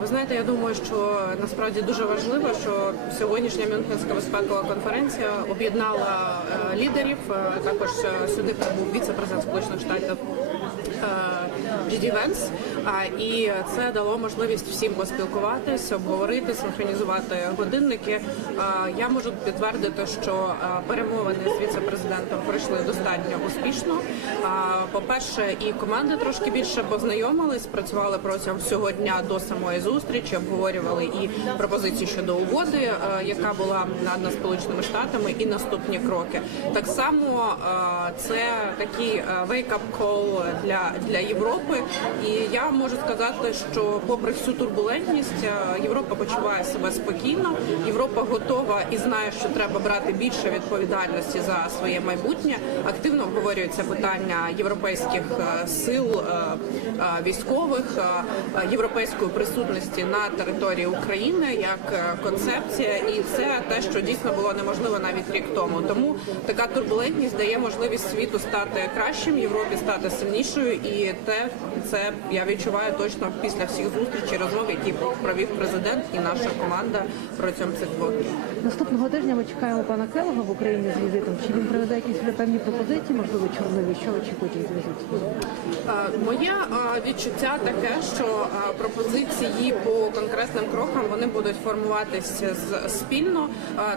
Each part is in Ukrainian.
Ви знаєте, я думаю, що насправді дуже важливо, що сьогоднішня Мюнхенська безпекова конференція об'єднала е, лідерів. Е, Також е, сюди прибув віце-президент Сполучених Штатів е, Джеді І це дало можливість всім поспілкуватись, обговорити, синхронізувати годинники. Я можу підтвердити, що перемовини з віце-президентом пройшли достатньо успішно. По-перше, і команди трошки більше познайомились, працювали протягом всього дня до самої зустрічі, обговорювали і пропозиції щодо угоди, е, яка була надана Сполученими Штатами, і наступні кроки. Так само е, це такий е, wake-up call для, для Європи. І я можу сказати, що попри всю турбулентність, е, Європа почуває себе спокійно. Європа готова і знає, що треба брати більше відповідальності за своє майбутнє. Активно обговорюється питання європейських е, сил е, військових, європейської присутності на території України як концепція, і це те, що дійсно було неможливо навіть рік тому. Тому така турбулентність дає можливість світу стати кращим, Європі стати сильнішою, і те це я відчуваю точно після всіх зустрічей, розмов, які провів президент і наша команда протягом цих двох днів. Наступного тижня ми чекаємо пана Келога в Україні з візитом. Чи він приведе якісь вже певні пропозиції, можливо, чорнові? Що очікуєте від візиту? Е, Моє е, відчуття таке, що е, пропозиції по конкретним крокам вони будуть формуватися спільно.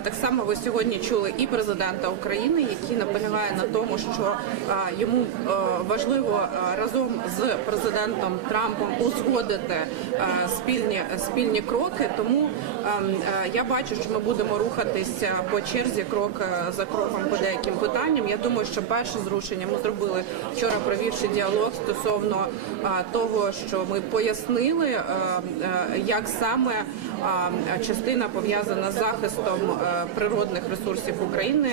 Так само ви сьогодні чули і президента України, який наполягає на тому, що йому важливо разом з президентом Трампом узгодити е, спільні спільні кроки. Тому ем, е, я бачу, що ми будемо рухатися по черзі, крок е, за кроком по деяким питанням. Я думаю, що перше зрушення ми зробили вчора, провівши діалог стосовно того, що ми пояснили, як саме частина пов'язана з захистом природних ресурсів України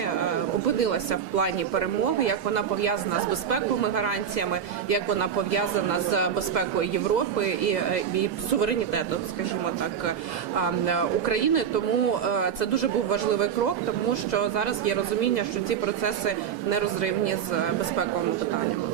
опинилася в плані перемоги, як вона пов'язана з безпековими гарантіями, як вона пов'язана з безпекою Європи і, е, і суверенітетом, скажімо так, е, е, України. Тому це дуже був важливий крок, тому що зараз є розуміння, що ці процеси нерозривні з безпековими питаннями.